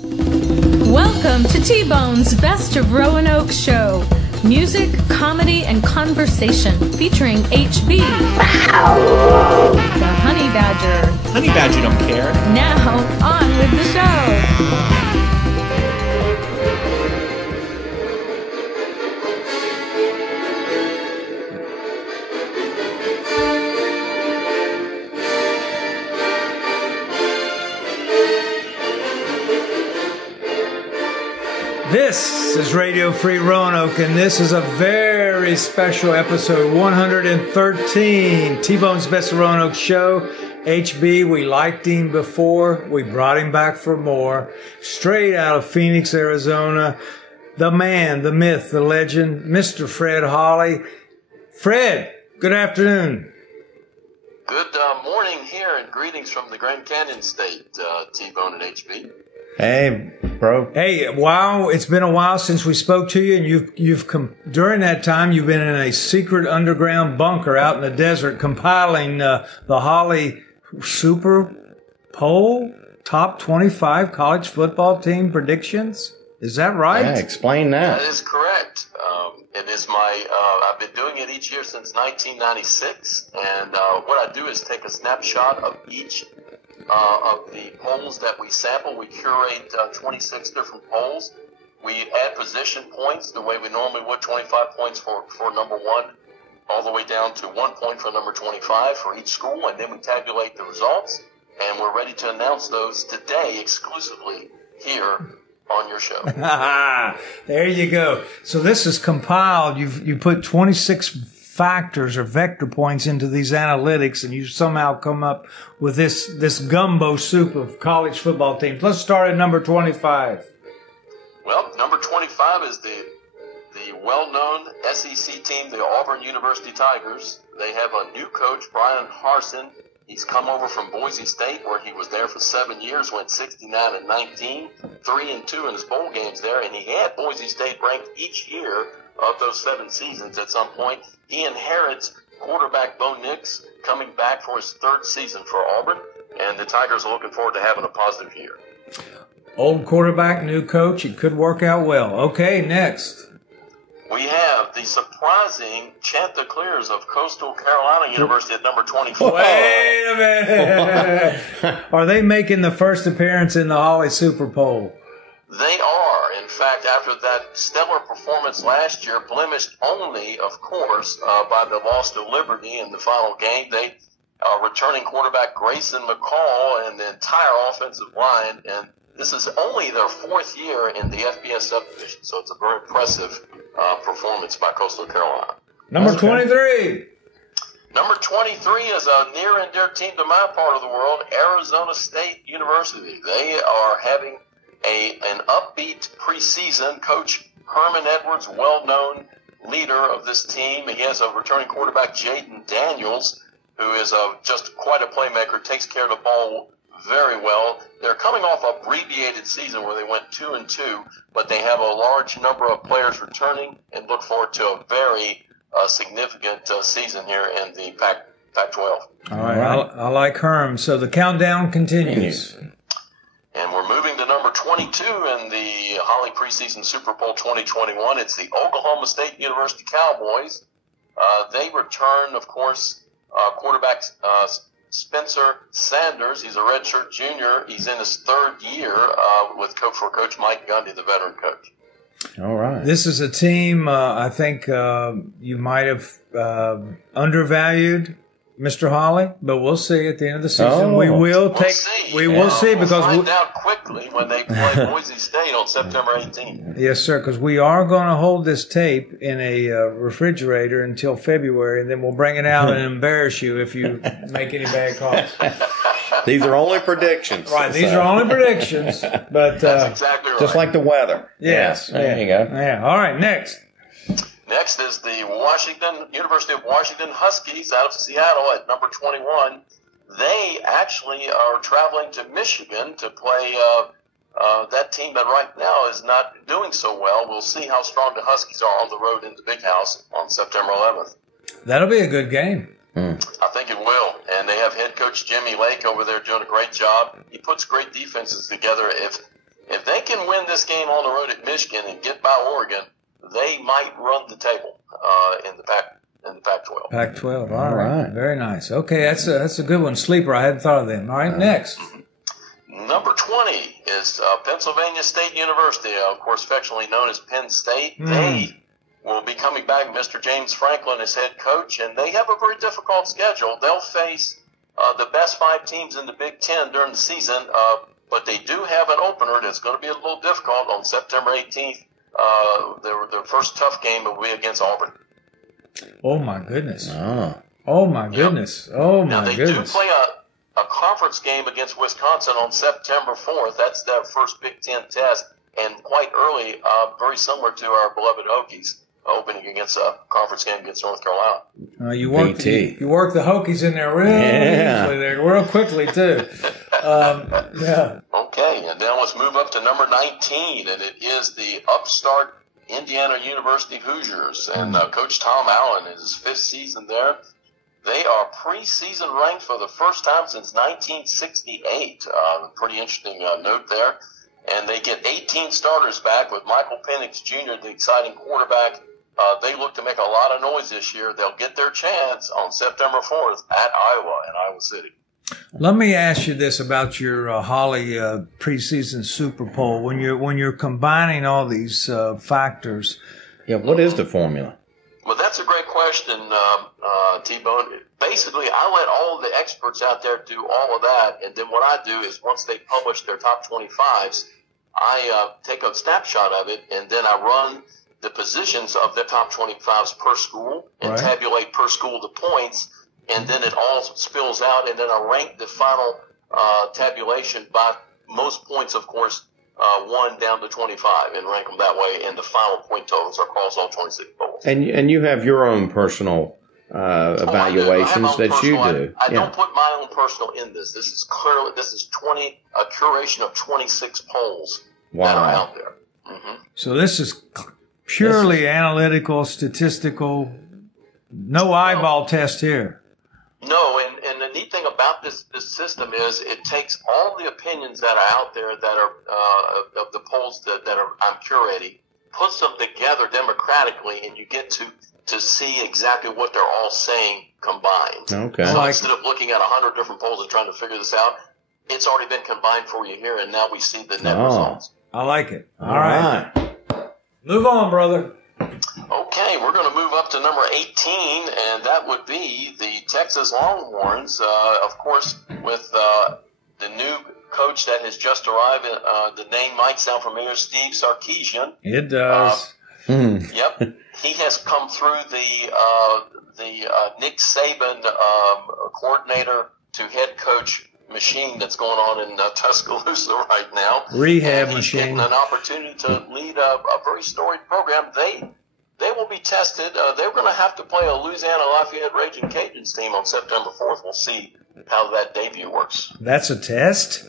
Welcome to T-Bone's Best of Roanoke show. Music, comedy, and conversation featuring HB, the Honey Badger. Honey Badger don't care. Now, on with the show. This is Radio Free Roanoke, and this is a very special episode 113, T-Bone's Best of Roanoke show. HB, we liked him before. We brought him back for more. Straight out of Phoenix, Arizona. The man, the myth, the legend, Mr. Fred Holley. Fred, good afternoon. Good morning here, and greetings from the Grand Canyon State, T-Bone and HB. Hey, bro. Hey, wow, it's been a while since we spoke to you, and you've come during that time. You've been in a secret underground bunker out in the desert, compiling the Holley Super Poll top 25 college football team predictions. Is that right? Yeah, explain that. That is correct. It is I've been doing it each year since 1996, and what I do is take a snapshot of each of the polls that we sample. We curate 26 different polls. We add position points the way we normally would, 25 points for number one, all the way down to 1 point for number 25 for each school, and then we tabulate the results, and we're ready to announce those today exclusively here on your show. There you go. So this is compiled. You put 26 factors or vector points into these analytics, and you somehow come up with this gumbo soup of college football teams. Let's start at number 25. Well, number 25 is the well-known SEC team, the Auburn University Tigers. They have a new coach, Brian Harsin. He's come over from Boise State, where he was there for 7 years, went 69-19, 3-2 in his bowl games there, and he had Boise State ranked each year of those 7 seasons at some point. He inherits quarterback Bo Nix coming back for his 3rd season for Auburn, and the Tigers are looking forward to having a positive year. Old quarterback, new coach. It could work out well. Okay, next. We have the surprising Chanticleers of Coastal Carolina University at number 24. Wait a minute. Are they making the first appearance in the Holley Super Bowl? They are. In fact, after that stellar performance last year, blemished only, of course, by the loss to Liberty in the final game, they are returning quarterback Grayson McCall and the entire offensive line, and this is only their 4th year in the FBS subdivision, so it's a very impressive performance by Coastal Carolina. Number 23. Number 23 is a near and dear team to my part of the world, Arizona State University. They are having an upbeat preseason. Coach Herman Edwards, well-known leader of this team. He has a returning quarterback, Jaden Daniels, who is just quite a playmaker, takes care of the ball very well. They're coming off an abbreviated season where they went 2-2, but they have a large number of players returning and look forward to a very significant season here in the Pac-12. All right. I like Herm. So the countdown continues. And we're moving to number 22 in the Holley preseason Super Bowl 2021. It's the Oklahoma State University Cowboys. They return, of course, quarterback Spencer Sanders. He's a redshirt junior. He's in his 3rd year for Coach Mike Gundy, the veteran coach. All right. This is a team I think you might have undervalued, Mr. Holley, but we'll see at the end of the season. We will see because we'll find out quickly when they play Boise State on September 18th. Yes, sir, because we are going to hold this tape in a refrigerator until February, and then we'll bring it out and embarrass you if you make any bad calls. These are only predictions. Right, these are only predictions. But that's exactly right. Just like the weather. Yes. There you go. Yeah. All right, next. Next is the University of Washington Huskies out of Seattle at number 21. They actually are traveling to Michigan to play that team that right now is not doing so well. We'll see how strong the Huskies are on the road in the Big House on September 11th. That'll be a good game. I think it will. And they have head coach Jimmy Lake over there doing a great job. He puts great defenses together. If they can win this game on the road at Michigan and get by Oregon, they might run the table in the Pac-12. Pac-12. All right. Very nice. Okay, that's a good one. Sleeper. I hadn't thought of them. All right, next. Number 20 is Pennsylvania State University, of course, affectionately known as Penn State. They will be coming back. Mr. James Franklin is head coach, and they have a very difficult schedule. They'll face the best 5 teams in the Big Ten during the season, but they do have an opener that's going to be a little difficult on September 18th. Their first tough game will be against Auburn. Oh, my goodness. Oh, my goodness. Oh, my goodness. Now, they do play a conference game against Wisconsin on September 4th. That's their first Big Ten test, and quite early, very similar to our beloved Hokies, opening against a conference game against North Carolina. You work the Hokies in there real easily there, real quickly, too. Yeah. Okay, and then let's move up to number 19, and it is the upstart Indiana University Hoosiers. And Coach Tom Allen is his 5th season there. They are preseason ranked for the first time since 1968. Pretty interesting note there. And they get 18 starters back with Michael Penix Jr., the exciting quarterback. They look to make a lot of noise this year. They'll get their chance on September 4th at Iowa in Iowa City. Let me ask you this about your Holley preseason Super Bowl. When you're combining all these factors, what is the formula? Well, that's a great question, T-Bone. Basically, I let all the experts out there do all of that, and then what I do is once they publish their top 25s, I take a snapshot of it, and then I run the positions of the top 25s per school and tabulate per school the points, and then it all spills out, and then I rank the final tabulation by most points, of course, 1 down to 25, and rank them that way, and the final point totals across all 26 bowls. And you have your own personal evaluations that you do. I don't put my own personal in this. This is a curation of 26 polls that are out there. So this is purely analytical, statistical, no eyeball test here. No, and the neat thing about this system is it takes all the opinions that are out there that are of the polls that I'm curating, puts them together democratically, and you get to see exactly what they're all saying combined. Okay. So instead of looking at 100 different polls and trying to figure this out, it's already been combined for you here, and now we see the net results. I like it. All right. Move on, brother. Okay, we're going to move up to number 18, and that would be the Texas Longhorns, of course, with the new coach that has just arrived. The name might sound familiar, Steve Sarkisian. It does. Yep. He has come through the Nick Saban coordinator to head coach machine that's going on in Tuscaloosa right now. Rehab and he's machine. Getting an opportunity to lead a very storied program. They will be tested. They're going to have to play a Louisiana Lafayette Raging Cajuns team on September 4th. We'll see how that debut works. That's a test?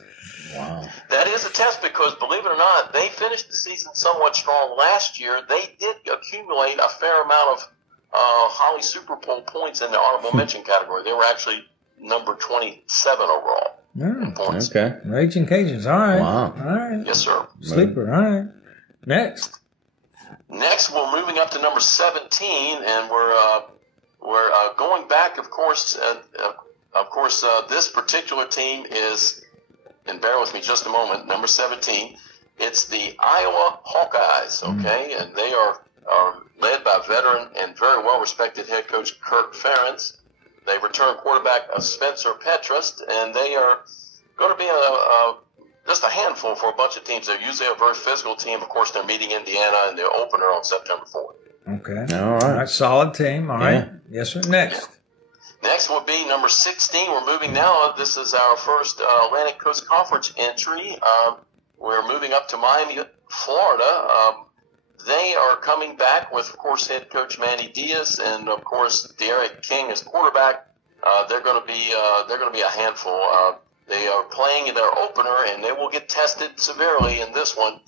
Wow. That is a test because, believe it or not, they finished the season somewhat strong last year. They did accumulate a fair amount of Holley Super Bowl points in the honorable mention category. They were actually number 27 overall in points. Okay. Raging Cajuns. All right. Wow. All right. Yes, sir. Sleeper. All right. Next, we're moving up to number 17, and we're going back, of course. This particular team is, and bear with me just a moment, number 17. It's the Iowa Hawkeyes, okay? And they are led by veteran and very well-respected head coach Kirk Ferentz. They return quarterback Spencer Petrus, and they are going to be just a handful for a bunch of teams. They're usually a very physical team. Of course, they're meeting Indiana in their opener on September 4th. Okay. All right. Solid team. All right. Yes, sir. Next. Next will be number 16. We're moving now. This is our first Atlantic Coast Conference entry. We're moving up to Miami, Florida. They are coming back with, of course, head coach Manny Diaz and, of course, Derek King as quarterback. They're going to be a handful. They are playing in their opener, and they will get tested severely in this one.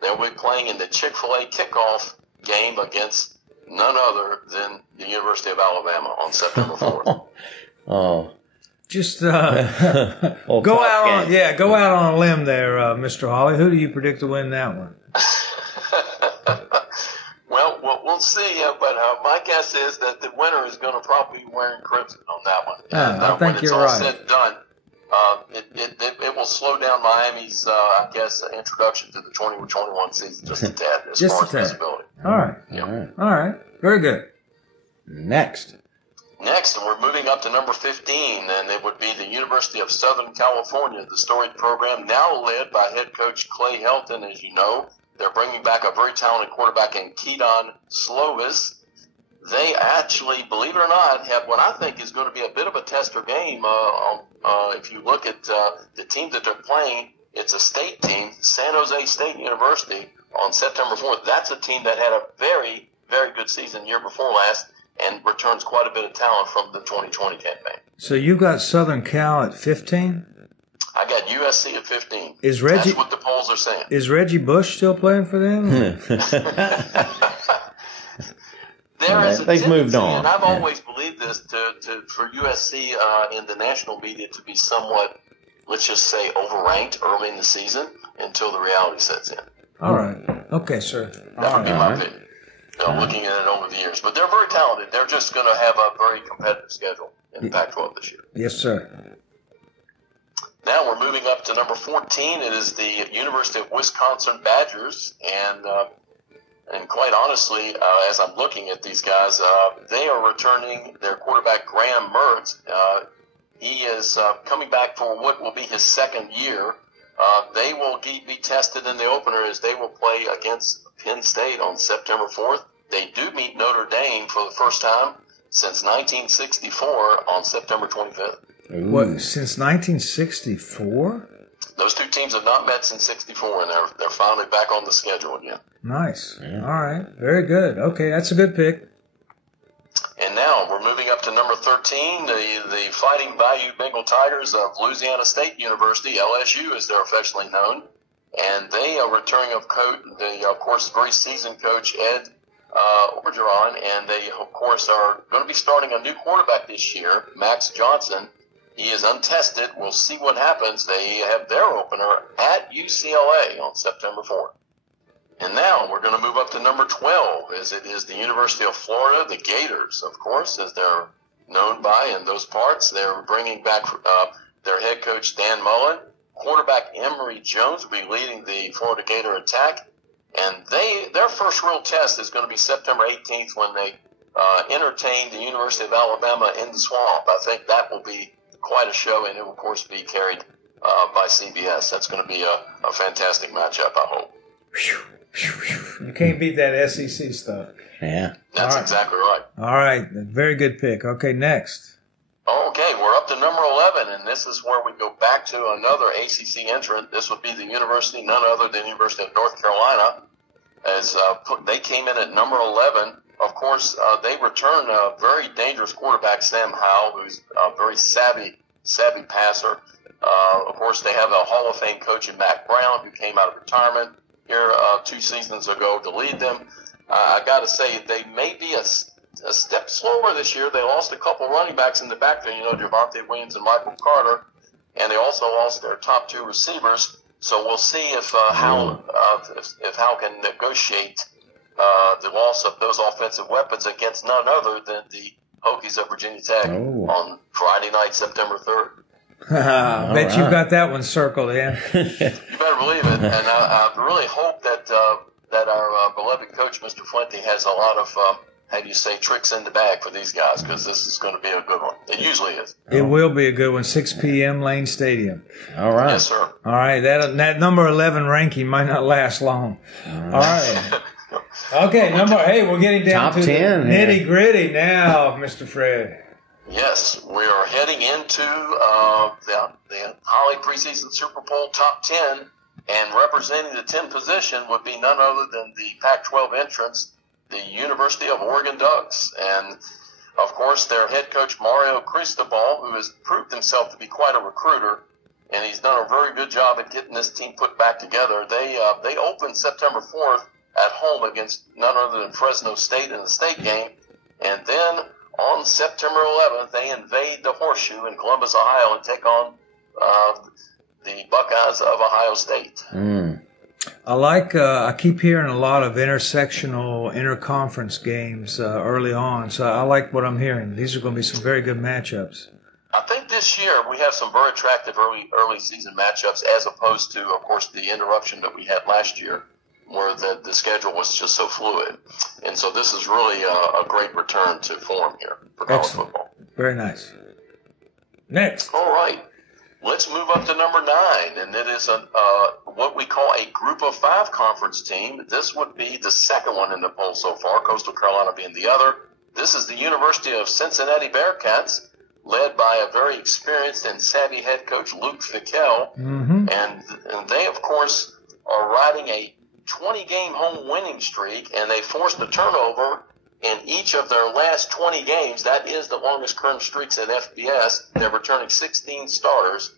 They'll be playing in the Chick-fil-A kickoff game against none other than the University of Alabama on September 4th. Oh, Just go out on a limb there, Mr. Holley. Who do you predict to win that one? Well, we'll see. But my guess is that the winner is going to probably be wearing crimson on that one. And, I think you're right. When it's all said and done, it will slow down Miami's, I guess, introduction to the 2021 season just a tad as far as visibility. All right. Yeah. All right. Very good. Next, and we're moving up to number 15, and it would be the University of Southern California, the storied program now led by head coach Clay Helton. As you know, they're bringing back a very talented quarterback in Keaton Slovis. They actually, believe it or not, have what I think is going to be a bit of a tester game. If you look at the team that they're playing, it's a state team, San Jose State University, on September 4th. That's a team that had a very, very good season year before last and returns quite a bit of talent from the 2020 campaign. So you've got Southern Cal at 15? I got USC at 15. That's what the polls are saying. Is Reggie Bush still playing for them? They've moved on. And I've always believed this, for USC in the national media to be somewhat, let's just say, overranked early in the season until the reality sets in. All right. Okay, sir. That would be my opinion. Looking at it over the years. But they're very talented. They're just going to have a very competitive schedule in the Pac-12 this year. Yes, sir. Now we're moving up to number 14. It is the University of Wisconsin Badgers. And quite honestly, as I'm looking at these guys, they are returning their quarterback, Graham Mertz. He is coming back for what will be his second year. They will be tested in the opener as they will play against Penn State on September 4th. They do meet Notre Dame for the first time since 1964 on September 25th. Ooh. What, since 1964? Those two teams have not met since 64, and they're finally back on the schedule again. Nice. Yeah. All right. Very good. Okay, that's a good pick. And now we're moving up to number 13, the Fighting Bayou Bengal Tigers of Louisiana State University, LSU as they're affectionately known. And they are returning of course, very seasoned coach Ed Orgeron, and they, of course, are going to be starting a new quarterback this year, Max Johnson. He is untested. We'll see what happens. They have their opener at UCLA on September 4th. And now we're going to move up to number 12, as it is the University of Florida, the Gators, of course, as they're known by in those parts. They're bringing back their head coach, Dan Mullen. Quarterback Emory Jones will be leading the Florida Gator attack. And their first real test is going to be September 18th when they entertain the University of Alabama in the Swamp. I think that will be quite a show, and it will, of course, be carried by CBS. That's going to be a fantastic matchup, I hope. You can't beat that SEC stuff. Yeah. That's exactly right. All right. Very good pick. Okay, next. Okay, we're up to number 11, and this is where we go back to another ACC entrant. This would be the University, none other than the University of North Carolina, as they came in at number 11. Of course, they return a very dangerous quarterback, Sam Howell, who's a very savvy passer. Of course, they have a Hall of Fame coach in Mack Brown, who came out of retirement here 2 seasons ago to lead them. I got to say, they may be a step slower this year. They lost a couple running backs in the backfield, Javonte Williams and Michael Carter, and they also lost their top 2 receivers. So we'll see if Howell can negotiate the loss of those offensive weapons against none other than the Hokies of Virginia Tech on Friday night, September 3rd. I bet you've got that one circled, yeah. You better believe it. And I really hope that our beloved coach, Mr. Fuente, has a lot of, tricks in the bag for these guys, because this is going to be a good one. It usually is. It will be a good one, 6 p.m. Lane Stadium. All right. Yes, sir. All right, that number 11 ranking might not last long. All right. Okay, we're getting down top to 10, the nitty-gritty now, Mr. Fred. Yes, we are heading into the Holley preseason Super Bowl top 10, and representing the 10th position would be none other than the Pac-12 entrants, the University of Oregon Ducks. And, of course, their head coach, Mario Cristobal, who has proved himself to be quite a recruiter, and he's done a very good job at getting this team put back together. They opened September 4th at home against none other than Fresno State in the state game, and then on September 11th, they invade the Horseshoe in Columbus, Ohio, and take on the Buckeyes of Ohio State. I keep hearing a lot of intersectional, interconference games early on, so I like what I'm hearing. These are going to be some very good matchups. I think this year we have some very attractive early season matchups, as opposed to, of course, the interruption that we had last year, where the schedule was just so fluid. And so this is really a great return to form here for college football. Very nice. Next. All right. Let's move up to number 9, and it is what we call a Group of 5 conference team. This would be the second one in the poll so far, Coastal Carolina being the other. This is the University of Cincinnati Bearcats, led by a very experienced and savvy head coach, Luke Fickel. And they, of course, are riding a 20-game home winning streak, and they forced a turnover in each of their last 20 games. That is the longest current streaks in FBS. They're returning 16 starters,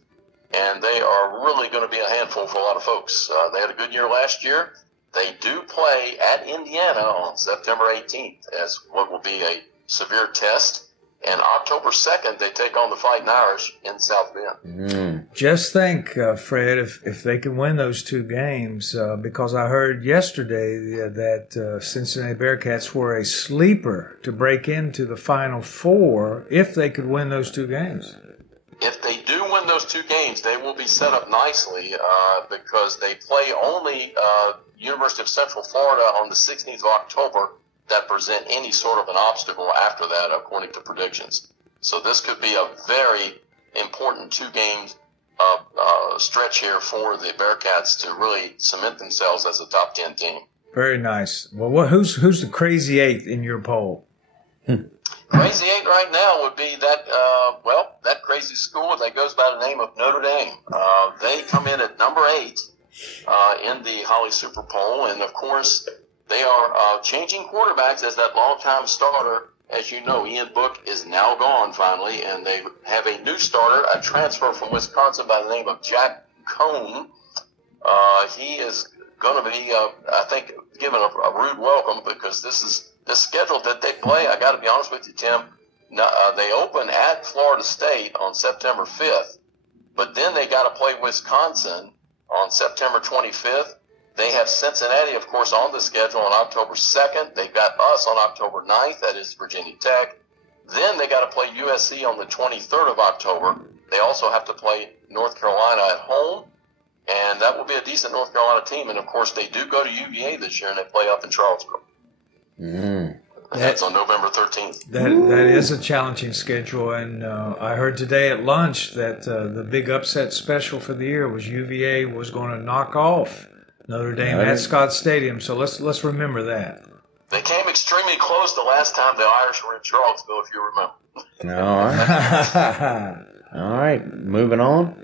and they are really going to be a handful for a lot of folks. They had a good year last year. They do play at Indiana on September 18th as what will be a severe test. And October 2nd, they take on the Fighting Irish in South Bend. Just think, Fred, if they can win those 2 games, because I heard yesterday that Cincinnati Bearcats were a sleeper to break into the Final Four if they could win those 2 games. If they do win those 2 games, they will be set up nicely because they play only University of Central Florida on the 16th of October. That present any sort of an obstacle after that, according to predictions. So this could be a very important 2-game stretch here for the Bearcats to really cement themselves as a top 10 team. Very nice. Well, who's the crazy 8 in your poll? Crazy 8 right now would be that that crazy school that goes by the name of Notre Dame. They come in at number 8 in the Holley Super Poll, and of course, they are changing quarterbacks as that longtime starter. As you know, Ian Book is now gone finally, and they have a new starter, a transfer from Wisconsin by the name of Jack Cohn. He is going to be, I think, given a rude welcome because this is the schedule that they play. I got to be honest with you, Tim. They open at Florida State on September 5th, but then they got to play Wisconsin on September 25th. They have Cincinnati, of course, on the schedule on October 2nd. They've got us on October 9th. That is Virginia Tech. Then they got to play USC on the 23rd of October. They also have to play North Carolina at home, and that will be a decent North Carolina team. And, of course, they do go to UVA this year, and they play up in Charlottesville. That's on November 13th. That is a challenging schedule, and I heard today at lunch that the big upset special for the year was UVA was going to knock off Notre Dame at Scott Stadium, so let's remember that. They came extremely close the last time the Irish were in Charlottesville, if you remember. All right. All right, moving on.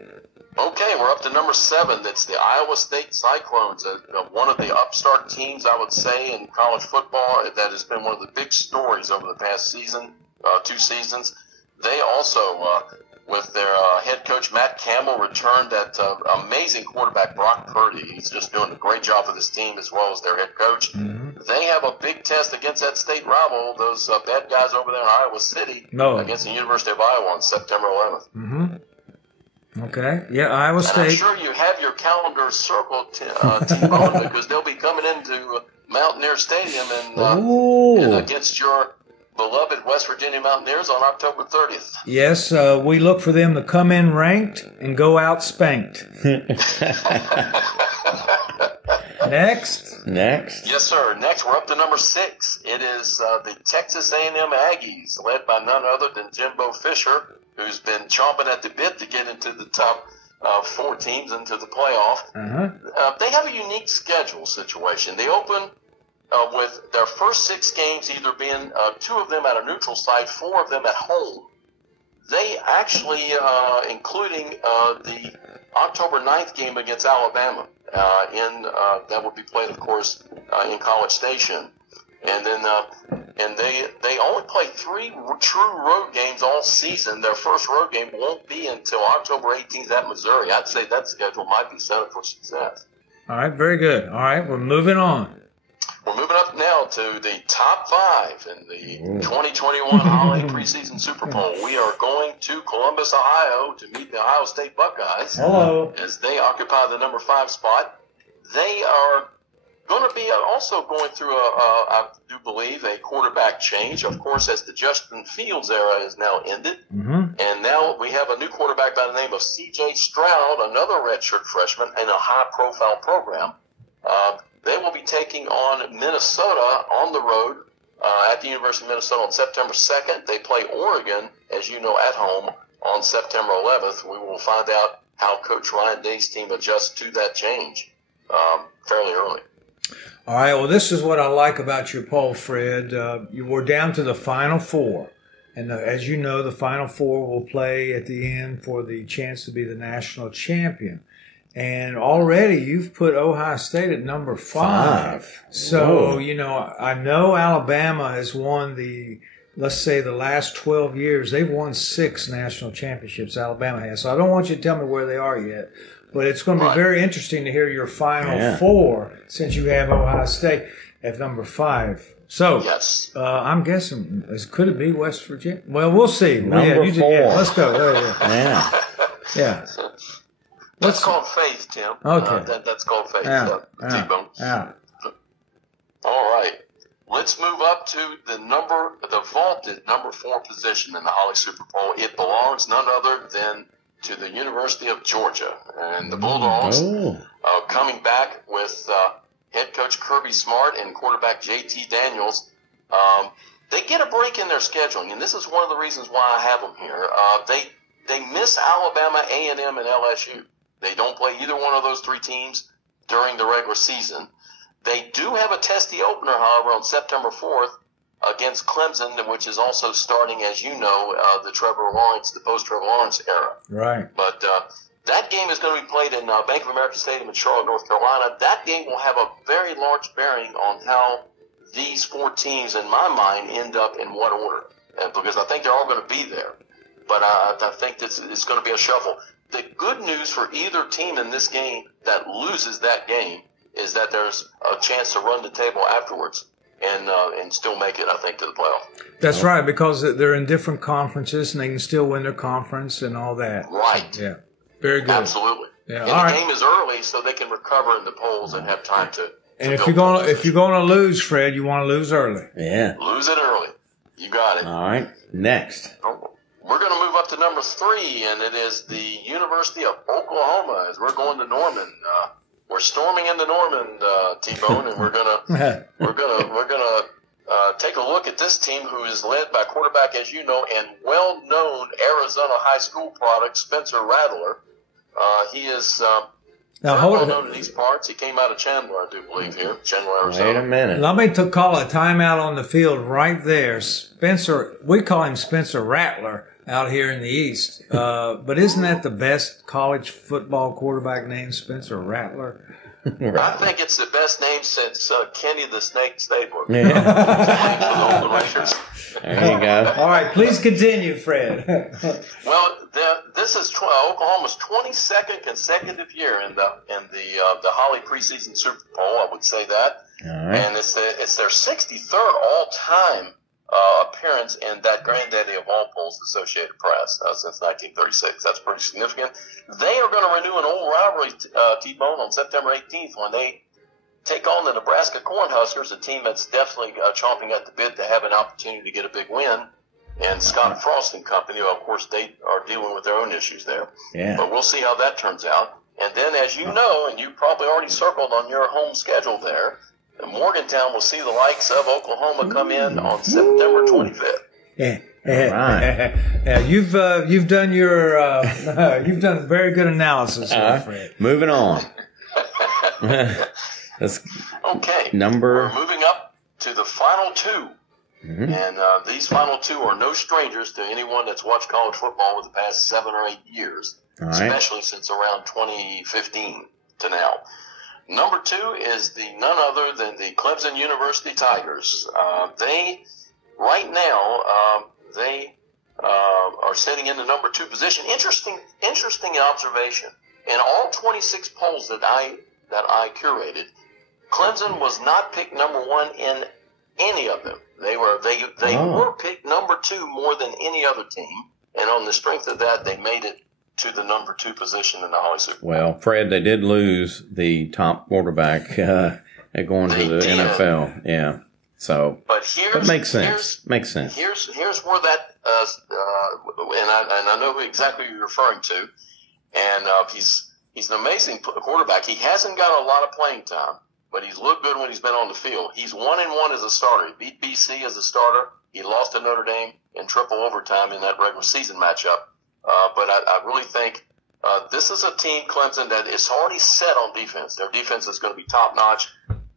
Okay, we're up to number 7. That's the Iowa State Cyclones, one of the upstart teams, I would say, in college football. That has been one of the big stories over the past season, 2 seasons. They also, with their head coach Matt Campbell, returned that amazing quarterback Brock Purdy. He's just doing a great job for this team as well as their head coach. They have a big test against that state rival, those bad guys over there in Iowa City, against the University of Iowa on September 11th. Okay. Yeah, Iowa State. And I'm sure you have your calendar circled, T-Bone, because they'll be coming into Mountaineer Stadium and against your beloved West Virginia Mountaineers on October 30th. Yes, we look for them to come in ranked and go out spanked. Next. Yes, sir. Next, we're up to number 6. It is the Texas A&M Aggies, led by none other than Jimbo Fisher, who's been chomping at the bit to get into the top 4 teams into the playoff. They have a unique schedule situation. They open with their first 6 games either being 2 of them at a neutral site, 4 of them at home. They actually, including the October 9th game against Alabama, that would be played, of course, in College Station. And then they only play 3 true road games all season. Their first road game won't be until October 18th at Missouri. I'd say that schedule might be set up for success. All right, very good. All right, we're moving on. We're moving up now now to the top 5 in the 2021 Holley preseason Super Bowl. We are going to Columbus, Ohio to meet the Ohio State Buckeyes. Hello. As they occupy the number 5 spot. They are going to be also going through, I do believe, a quarterback change. Of course, as the Justin Fields era is now ended. And now we have a new quarterback by the name of C.J. Stroud, another redshirt freshman in a high-profile program. They will be taking on Minnesota on the road at the University of Minnesota on September 2nd. They play Oregon, as you know, at home on September 11th. We will find out how Coach Ryan Day's team adjusts to that change fairly early. All right, well, this is what I like about your poll, Fred. We're down to the Final Four. And as you know, the Final Four will play at the end for the chance to be the national champion. And already you've put Ohio State at number 5. So, you know, I know Alabama has won let's say the last 12 years. They've won 6 national championships, Alabama has. So I don't want you to tell me where they are yet. But it's going to be very interesting to hear your Final Four since you have Ohio State at number 5. So, yes. I'm guessing, could it be West Virginia? Well, we'll see. Number 4. Let's go. Yeah. That's called faith, Tim. Okay. That's called faith, T-Bone. All right. Let's move up to the vaulted number 4 position in the Holley Super Bowl. It belongs none other than to the University of Georgia. And the Bulldogs coming back with head coach Kirby Smart and quarterback J.T. Daniels. They get a break in their scheduling, and this is one of the reasons why I have them here. They miss Alabama, A&M, and LSU. They don't play either one of those 3 teams during the regular season. They do have a testy opener, however, on September 4th against Clemson, which is also starting, as you know, the post-Trevor Lawrence era. Right. But that game is going to be played in Bank of America Stadium in Charlotte, North Carolina. That game will have a very large bearing on how these 4 teams, in my mind, end up in what order. Because I think they're all going to be there. But I think it's going to be a shuffle. The good news for either team in this game that loses that game is that there's a chance to run the table afterwards and still make it, I think, to the playoff. That's right, because they're in different conferences and they can still win their conference and all that. Right. Yeah. Very good. Absolutely. Yeah. And the game is early, so they can recover in the polls and have time to. And if you're gonna lose, Fred, you want to lose early. Yeah. Lose it early. You got it. All right. Next. We're going to move up to number 3, and it is the University of Oklahoma. As we're going to Norman, we're storming into Norman, T-Bone, and we're gonna take a look at this team, who is led by quarterback, as you know, and well-known Arizona high school product Spencer Rattler. He is well-known in these parts. He came out of Chandler, I do believe, here, Chandler, Arizona. Wait a minute. Let me call a timeout on the field right there. Spencer, we call him Spencer Rattler out here in the East. But isn't that the best college football quarterback name, Spencer Rattler? I think it's the best name since Kenny the Snake Stabler. Yeah. The There you go. All right, please continue, Fred. Well, this is Oklahoma's 22nd consecutive year in the Holley preseason Super Bowl. I would say that, All right. and it's their 63rd all-time appearance in that granddaddy of all polls, Associated Press, since 1936. That's pretty significant. They are going to renew an old rivalry, T-Bone, on September 18th when they take on the Nebraska Cornhuskers, a team that's definitely chomping at the bit to have an opportunity to get a big win. And Scott Frost and company, of course, they are dealing with their own issues there. Yeah. But we'll see how that turns out. And then, as you know, and you probably already circled on your home schedule there, Morgantown will see the likes of Oklahoma come in on September 25th. Yeah. Right. Yeah, you've done you've done very good analysis, Fred. Moving on. Okay. Number. We're moving up to the final 2. Mm-hmm. And these final 2 are no strangers to anyone that's watched college football over the past 7 or 8 years, All right. especially since around 2015 to now. Number 2 is none other than the Clemson University Tigers. They are sitting in the number 2 position. Interesting observation. In all 26 polls that I curated, Clemson was not picked number 1 in any of them. They were picked number 2 more than any other team, and on the strength of that, they made it to the number 2 position in the Holley Super Bowl. Well, Fred, they did lose the top quarterback going to the NFL. Yeah. So, but makes sense. Makes sense. Here's where that, and I know exactly who you're referring to, and he's an amazing quarterback. He hasn't got a lot of playing time, but he's looked good when he's been on the field. He's 1-1 as a starter. He beat BC as a starter. He lost to Notre Dame in triple overtime in that regular season matchup. But I really think this is a team, Clemson, that is already set on defense. Their defense is going to be top notch.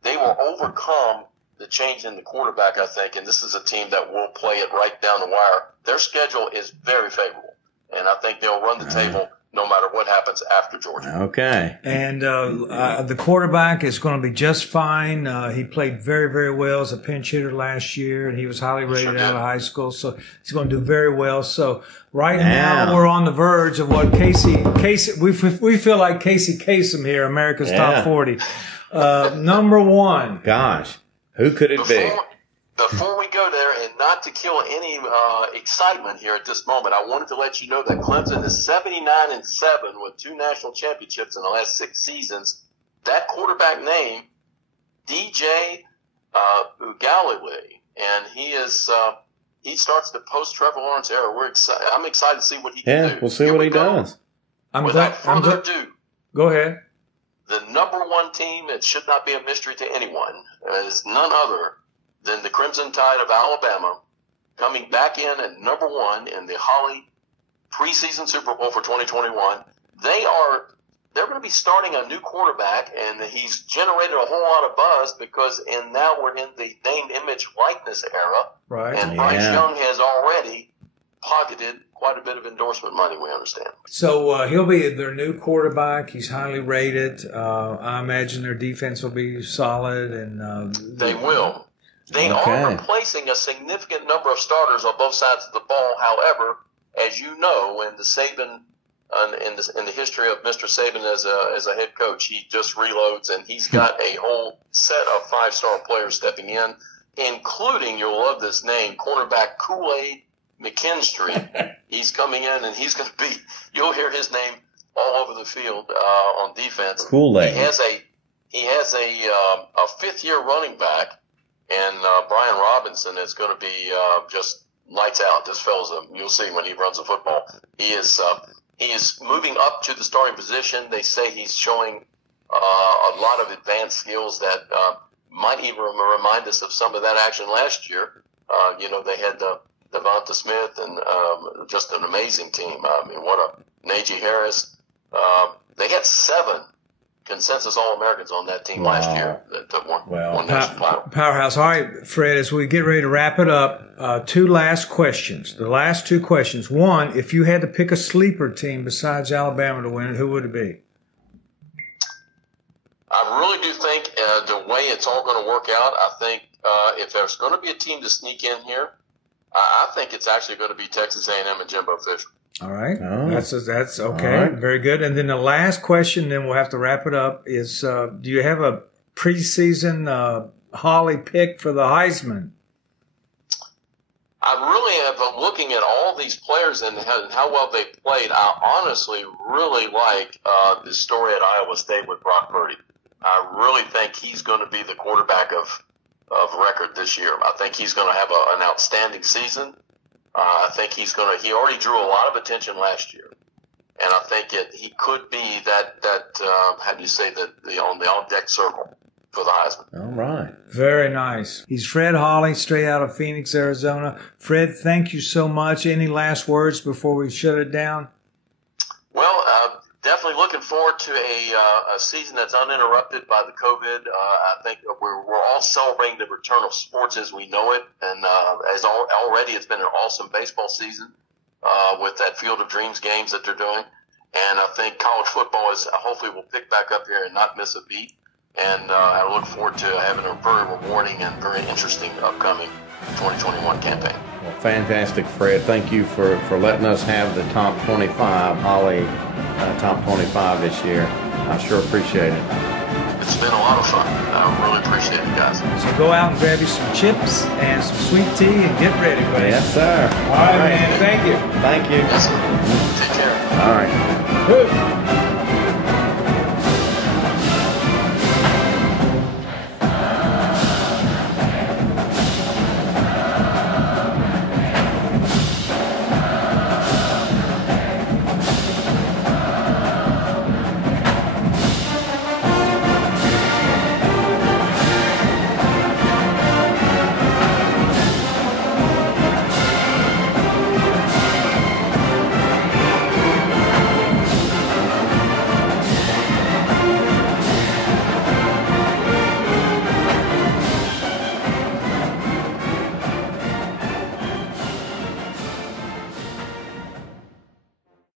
They will overcome the change in the quarterback, I think, and this is a team that will play it right down the wire. Their schedule is very favorable, and I think they'll run the table no matter what happens after Georgia. Okay. And the quarterback is going to be just fine. He played very, very well as a pinch hitter last year, and he was highly rated out of high school, so he's going to do very well. So right now we're on the verge of what Casey. We feel like Casey Kasem here, America's Top 40. Number 1. Gosh. Who could it be? Before we go there, and not to kill any excitement here at this moment, I wanted to let you know that Clemson is 79-7 with 2 national championships in the last 6 seasons. That quarterback name, DJ Ugalele, and he starts the post Trevor Lawrence era. I'm excited to see what he can do. We'll see what he does. Without further ado, go ahead. The number 1 team, it should not be a mystery to anyone, is none other than the Crimson Tide of Alabama, coming back in at number 1 in the Holley preseason Super Bowl for 2021. They're going to be starting a new quarterback, and he's generated a whole lot of buzz because now we're in the name, image, likeness era. Right. And Bryce Young has already pocketed quite a bit of endorsement money, we understand. So he'll be their new quarterback. He's highly rated. I imagine their defense will be solid. And they will. They are replacing a significant number of starters on both sides of the ball. However, as you know, in the Saban, in the history of Mr. Saban as a head coach, he just reloads, and he's got a whole set of 5-star players stepping in, including, you'll love this name, cornerback Kool-Aid McKinstry. He's coming in, and he's going to be, you'll hear his name all over the field on defense. Kool-Aid. He has a 5th-year running back, and Brian Robinson is going to be just lights out. This fellow's you'll see when he runs the football. He is moving up to the starting position. They say he's showing a lot of advanced skills that might even remind us of some of that action last year. They had Devonta Smith and just an amazing team. I mean, Najee Harris. They had 7 consensus All-Americans on that team last year that won national title. Powerhouse. All right, Fred, as we get ready to wrap it up, 2 last questions. The last 2 questions. 1, if you had to pick a sleeper team besides Alabama to win, who would it be? I really do think the way it's all going to work out, I think if there's going to be a team to sneak in here, I think it's actually going to be Texas A&M and Jimbo Fisher. All right. That's okay. Right. Very good. And then the last question, then we'll have to wrap it up, is do you have a preseason Holley pick for the Heisman? I really have, looking at all these players and how well they played, I honestly really like the story at Iowa State with Brock Purdy. I really think he's going to be the quarterback of record this year. I think he's going to have an outstanding season. I think he already drew a lot of attention last year. And I think he could be that how do you say, on the on-deck circle for the Heisman. All right. Very nice. He's Fred Holley, straight out of Phoenix, Arizona. Fred, thank you so much. Any last words before we shut it down? Well, definitely looking forward to a season that's uninterrupted by the COVID. I think we're all celebrating the return of sports as we know it. And already it's been an awesome baseball season with that Field of Dreams games that they're doing. And I think college football hopefully will pick back up here and not miss a beat. And I look forward to having a very rewarding and very interesting upcoming 2021 campaign. Well, fantastic, Fred. Thank you for letting us have the top 25, Holley top 25 this year. I sure appreciate it. It's been a lot of fun. I really appreciate it, guys. So go out and grab you some chips and some sweet tea and get ready, buddy. Yes, sir. All right, man. Thank you. Thank you. Yes, sir. Take care. All right. Good.